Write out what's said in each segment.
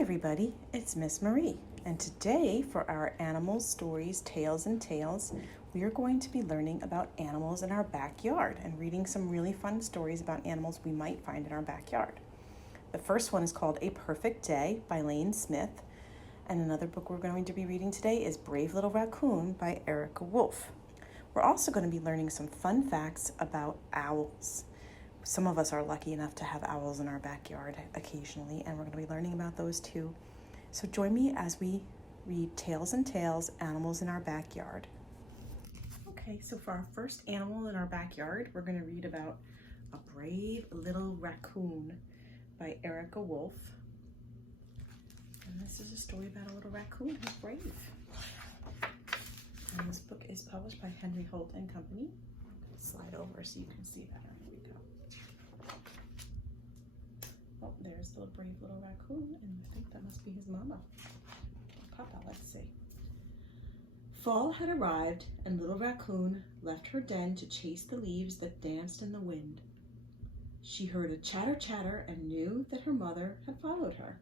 everybody, it's Miss Marie, and today for our Animal Stories, Tales and Tales, we are going to be learning about animals in our backyard and reading some really fun stories about animals we might find in our backyard. The first one is called A Perfect Day by Lane Smith, and another book we're going to be reading today is Brave Little Raccoon by Erica Wolf. We're also going to be learning some fun facts about owls. Some of us are lucky enough to have owls in our backyard occasionally, and we're going to be learning about those too. So join me as we read Tales and Tales, Animals in Our Backyard. Okay, so for our first animal in our backyard, we're going to read about A Brave Little Raccoon by Erica Wolf. And this is a story about a little raccoon who's brave. And this book is published by Henry Holt and Company. I'm going to slide over so you can see better. Oh, there's the brave little raccoon, and I think that must be his mama. Papa, let's see. Fall had arrived, and little raccoon left her den to chase the leaves that danced in the wind. She heard a chatter chatter and knew that her mother had followed her.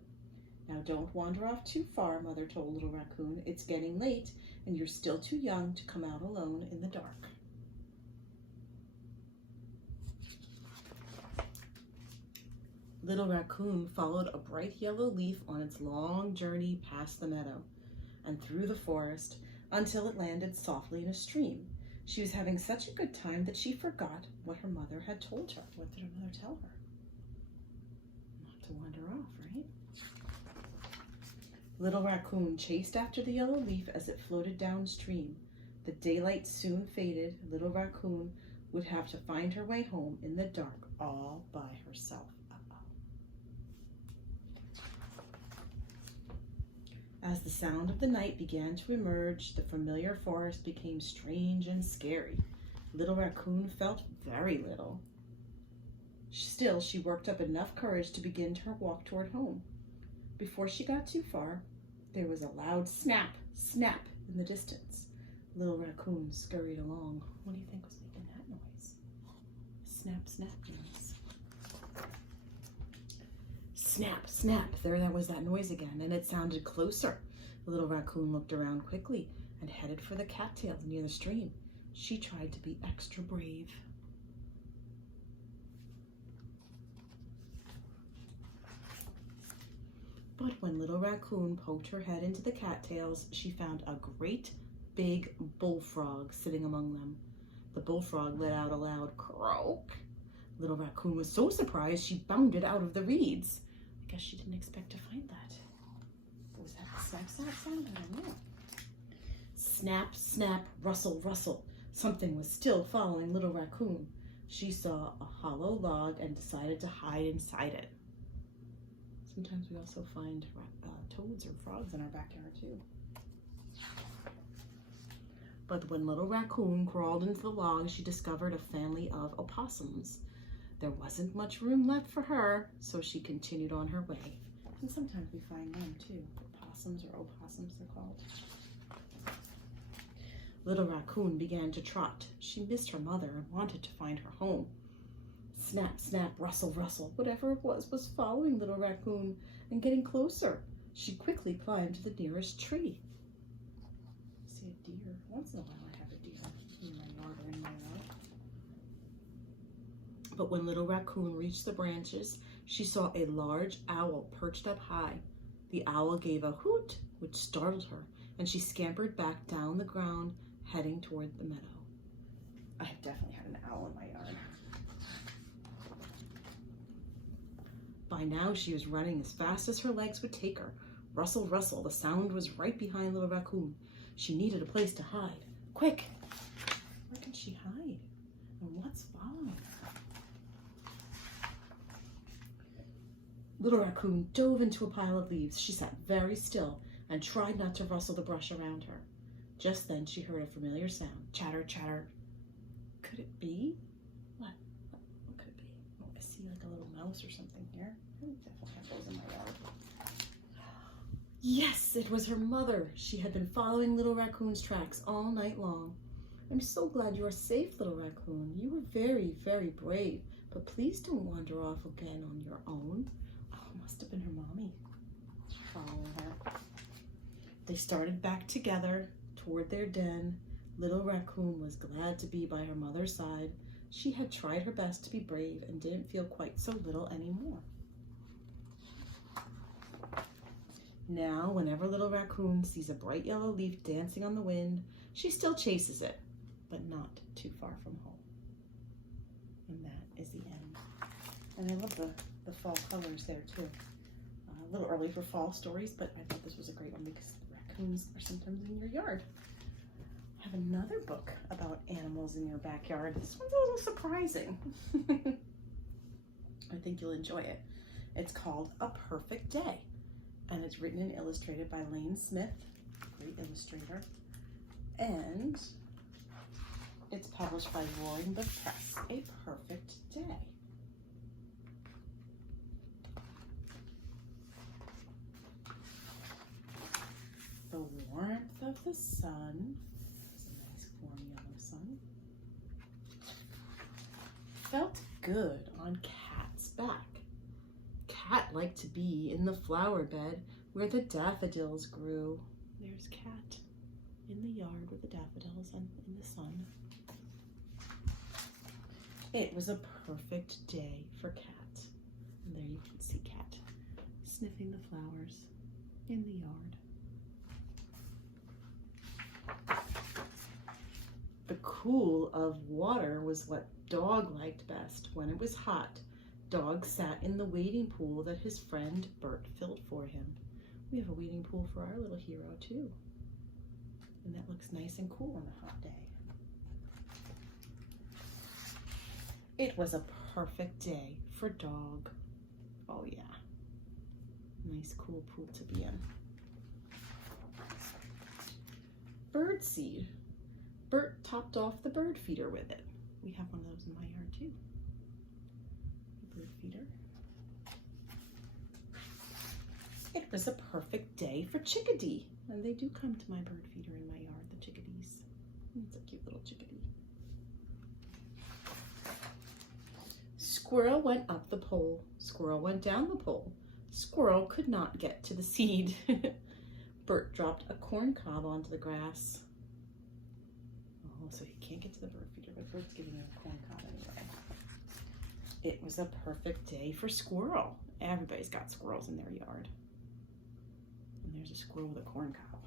Now don't wander off too far, Mother told little raccoon. It's getting late, and you're still too young to come out alone in the dark. Little Raccoon followed a bright yellow leaf on its long journey past the meadow and through the forest until it landed softly in a stream. She was having such a good time that she forgot what her mother had told her. What did her mother tell her? Not to wander off, right? Little Raccoon chased after the yellow leaf as it floated downstream. The daylight soon faded. Little Raccoon would have to find her way home in the dark all by herself. As the sound of the night began to emerge, the familiar forest became strange and scary. Little Raccoon felt very little. Still, she worked up enough courage to begin her walk toward home. Before she got too far, there was a loud snap, snap in the distance. Little Raccoon scurried along. What do you think was making that noise? Snap, snap noise. Snap, snap, there was that noise again, and it sounded closer. The little raccoon looked around quickly and headed for the cattails near the stream. She tried to be extra brave. But when little raccoon poked her head into the cattails, she found a great big bullfrog sitting among them. The bullfrog let out a loud croak. Little raccoon was so surprised she bounded out of the reeds. I guess she didn't expect to find that. Was that the snap, snap sound? I don't know. Snap, snap, rustle, rustle. Something was still following little raccoon. She saw a hollow log and decided to hide inside it. Sometimes we also find toads or frogs in our backyard too. But when little raccoon crawled into the log, she discovered a family of opossums. There wasn't much room left for her, so she continued on her way. And sometimes we find them too. Possums or opossums they're called. Little Raccoon began to trot. She missed her mother and wanted to find her home. Snap, snap, rustle, rustle. Whatever it was following little Raccoon and getting closer. She quickly climbed to the nearest tree. I see a deer. Once in a while I have a deer in my yard or in my yard. But when little Raccoon reached the branches, she saw a large owl perched up high. The owl gave a hoot, which startled her, and she scampered back down the ground, heading toward the meadow. I have definitely had an owl in my yard. By now, she was running as fast as her legs would take her. Rustle, rustle, the sound was right behind little Raccoon. She needed a place to hide. Quick! Where can she hide? And what's following her? Little Raccoon dove into a pile of leaves. She sat very still and tried not to rustle the brush around her. Just then she heard a familiar sound. Chatter, chatter. Could it be? What could it be? Oh, I see like a little mouse or something here. I definitely have those in my yard. Yes, it was her mother. She had been following little Raccoon's tracks all night long. I'm so glad you are safe, little Raccoon. You were very, very brave, but please don't wander off again on your own. Oh, must have been her mommy They started back together toward their den. Little Raccoon was glad to be by her mother's side. She had tried her best to be brave and didn't feel quite so little anymore. Now, whenever Little Raccoon sees a bright yellow leaf dancing on the wind, she still chases it, but not too far from home. And that is the end. And I love the fall colors there too. A little early for fall stories, but I thought this was a great one because raccoons are sometimes in your yard. I have another book about animals in your backyard. This one's a little surprising. I think you'll enjoy it. It's called A Perfect Day, and it's written and illustrated by Lane Smith, great illustrator, and it's published by Roaring Book Press. A Perfect Day. The warmth of the sun, it's a nice warm yellow sun, felt good on Cat's back. Cat liked to be in the flower bed where the daffodils grew. There's Cat in the yard with the daffodils and in the sun. It was a perfect day for Cat. And there you can see Cat sniffing the flowers in the yard. The cool of water was what Dog liked best. When it was hot, Dog sat in the wading pool that his friend Bert filled for him. We have a wading pool for our little hero too. And that looks nice and cool on a hot day. It was a perfect day for Dog. Oh yeah. Nice cool pool to be in. Birdseed. Bert topped off the bird feeder with it. We have one of those in my yard too. A bird feeder. It was a perfect day for Chickadee. And they do come to my bird feeder in my yard, the chickadees. It's a cute little chickadee. Squirrel went up the pole. Squirrel went down the pole. Squirrel could not get to the seed. Bert dropped a corn cob onto the grass. Oh, so he can't get to the bird feeder, but Bert's giving him a corn cob anyway. It was a perfect day for Squirrel. Everybody's got squirrels in their yard. And there's a squirrel with a corn cob.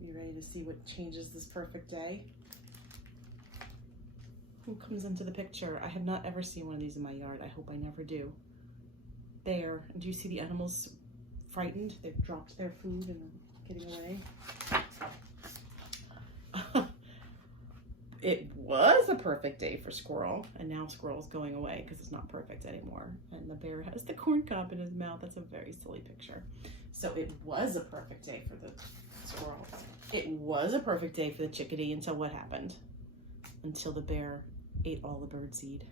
You ready to see what changes this perfect day? Who comes into the picture? I have not ever seen one of these in my yard. I hope I never do. Bear. And do you see the animals frightened? They've dropped their food and are getting away. It was a perfect day for Squirrel, and now Squirrel's going away because it's not perfect anymore. And the bear has the corn cob in his mouth. That's a very silly picture. So it was a perfect day for the Squirrel. It was a perfect day for the chickadee until what happened? Until the bear ate all the birdseed.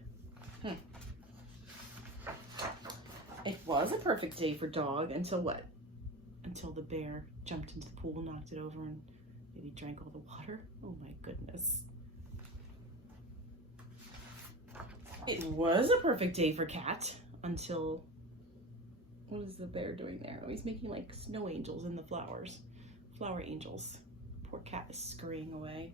It was a perfect day for Dog until what? Until the bear jumped into the pool, knocked it over, and maybe drank all the water. Oh my goodness. It was a perfect day for Cat until, what is the bear doing there? Oh, he's making like snow angels in the flowers. Flower angels. Poor Cat is scurrying away.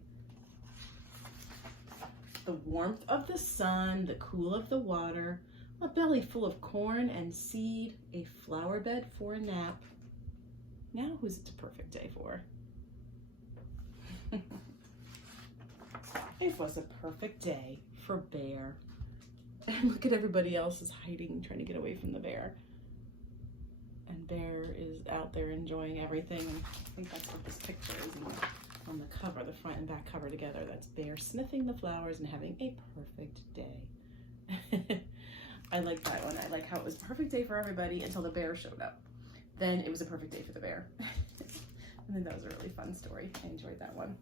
The warmth of the sun, the cool of the water, a belly full of corn and seed, a flower bed for a nap. Now who's it a perfect day for? It was a perfect day for Bear. And look at everybody else is hiding, trying to get away from the bear. And Bear is out there enjoying everything. And I think that's what this picture is on the cover, the front and back cover together. That's Bear sniffing the flowers and having a perfect day. I like that one. I like how it was a perfect day for everybody until the bear showed up. Then it was a perfect day for the bear. I think that was a really fun story. I enjoyed that one.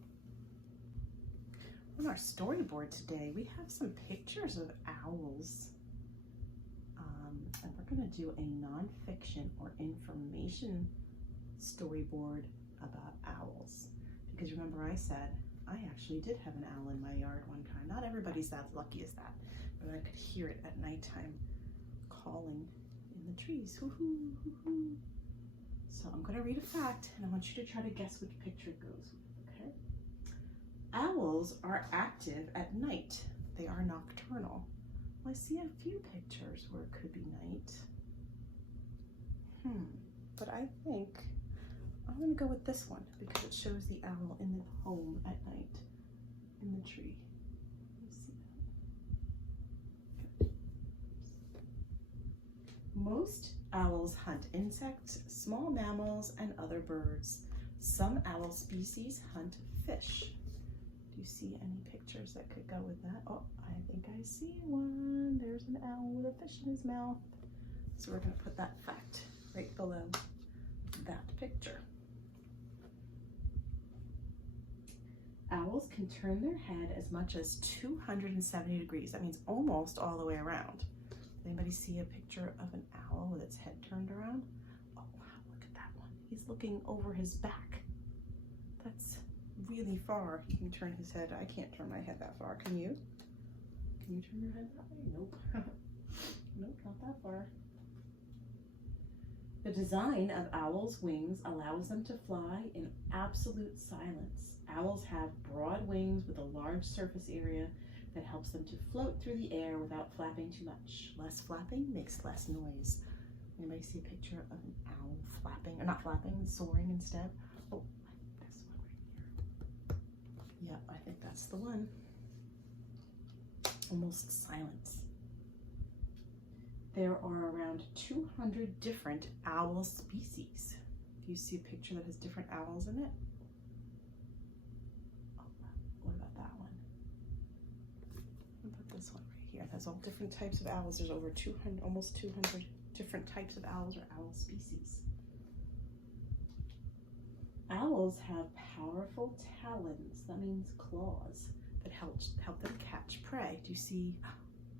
On our storyboard today, we have some pictures of owls. And we're going to do a nonfiction or information storyboard about owls. Because remember I said, I actually did have an owl in my yard one time. Not everybody's that lucky as that, but I could hear it at nighttime calling in the trees. Hoo-hoo, hoo-hoo. So I'm going to read a fact, and I want you to try to guess which picture it goes with, okay? Owls are active at night. They are nocturnal. Well, I see a few pictures where it could be night. But I think I'm going to go with this one because it shows the owl in the home at night in the tree. You see that? Good. Most owls hunt insects, small mammals, and other birds. Some owl species hunt fish. Do you see any pictures that could go with that? Oh, I think I see one. There's an owl with a fish in his mouth. So we're going to put that fact right below that picture. Owls can turn their head as much as 270 degrees. That means almost all the way around. Anybody see a picture of an owl with its head turned around? Oh wow, look at that one. He's looking over his back. That's really far. He can turn his head. I can't turn my head that far. Can you? Can you turn your head that way? Nope. Nope, not that far. The design of owls' wings allows them to fly in absolute silence. Owls have broad wings with a large surface area that helps them to float through the air without flapping too much. Less flapping makes less noise. Anybody see a picture of an owl flapping, or not flapping, soaring instead? Oh, this one right here. Yeah, I think that's the one. Almost silence. There are around 200 different owl species. Do you see a picture that has different owls in it? Oh, what about that one? I'll put this one right here. It has all different types of owls. There's over 200, almost 200 different types of owls or owl species. Owls have powerful talons, that means claws, that help them catch prey. Do you see?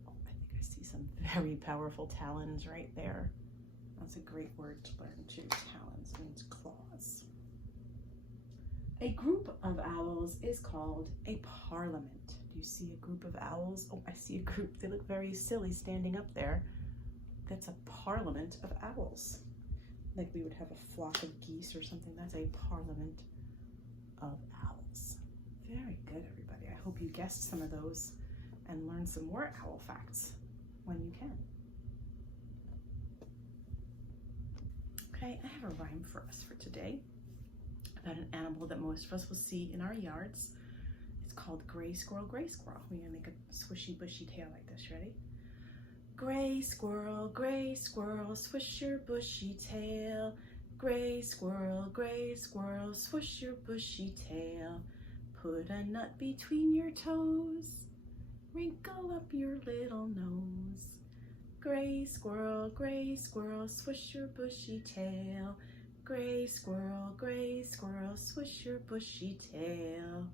I see some very powerful talons right there. That's a great word to learn too. Talons means claws. A group of owls is called a parliament. Do you see a group of owls? Oh, I see a group. They look very silly standing up there. That's a parliament of owls. Like we would have a flock of geese or something. That's a parliament of owls. Very good, everybody. I hope you guessed some of those and learned some more owl facts when you can. Okay, I have a rhyme for us for today about an animal that most of us will see in our yards. It's called gray squirrel, gray squirrel. We're gonna make a swishy bushy tail like this. Ready? Gray squirrel, swish your bushy tail. Gray squirrel, swish your bushy tail. Put a nut between your toes. Wrinkle up your little nose. Gray squirrel, swish your bushy tail. Gray squirrel, swish your bushy tail.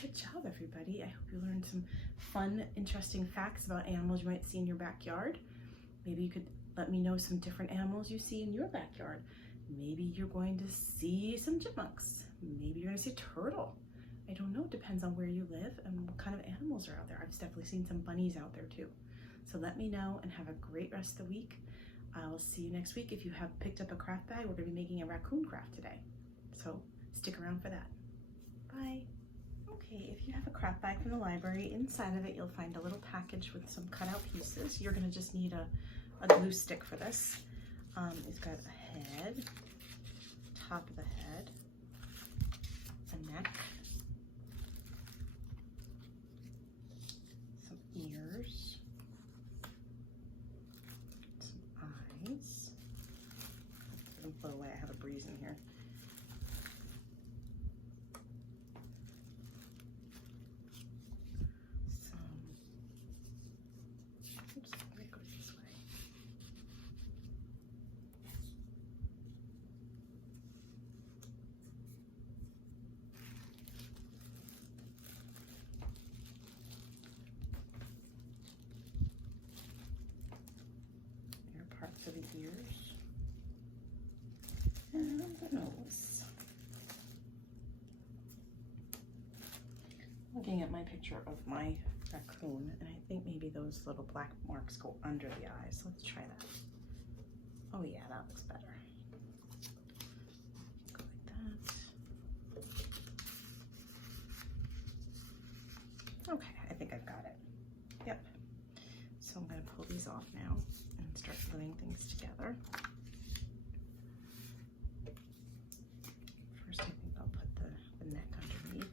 Good job, everybody. I hope you learned some fun, interesting facts about animals you might see in your backyard. Maybe you could let me know some different animals you see in your backyard. Maybe you're going to see some chipmunks. Maybe you're going to see a turtle. I don't know, it depends on where you live and what kind of animals are out there. I've definitely seen some bunnies out there too. So let me know and have a great rest of the week. I will see you next week. If you have picked up a craft bag, we're going to be making a raccoon craft today. So stick around for that. Bye. Okay, if you have a craft bag from the library, inside of it you'll find a little package with some cutout pieces. You're going to just need a glue stick for this. It's got a head, top of the head, a neck, some ears, some eyes. Don't blow away, I have a breeze in here. Oops, let me go this way. Here are parts of the ears and the nose. Looking at my picture of my raccoon, and I think maybe those little black marks go under the eyes. Let's try that. Oh yeah, that looks better. now and start gluing things together. First, I think I'll put the neck underneath.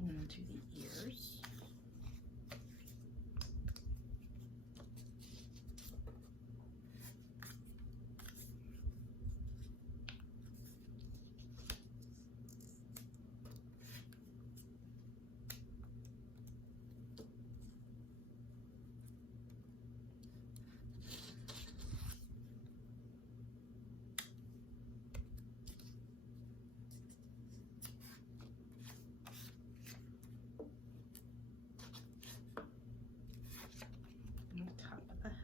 I'm going to do the ears. Top of the head.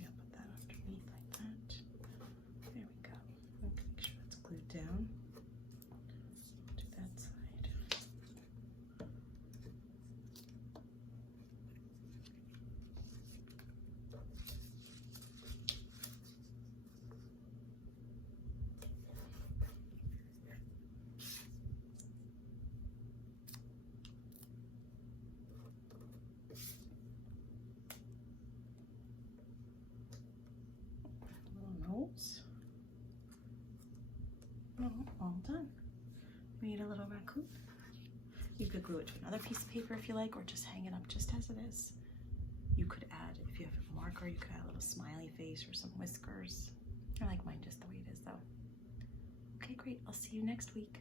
Yeah, put that underneath like that. There we go. Okay, make sure that's glued down to that side. Nose. Oh, all done. Made a little raccoon. You could glue it to another piece of paper if you like, or just hang it up just as it is. You could add, if you have a marker, you could add a little smiley face or some whiskers. I like mine just the way it is though. Okay, great. I'll see you next week.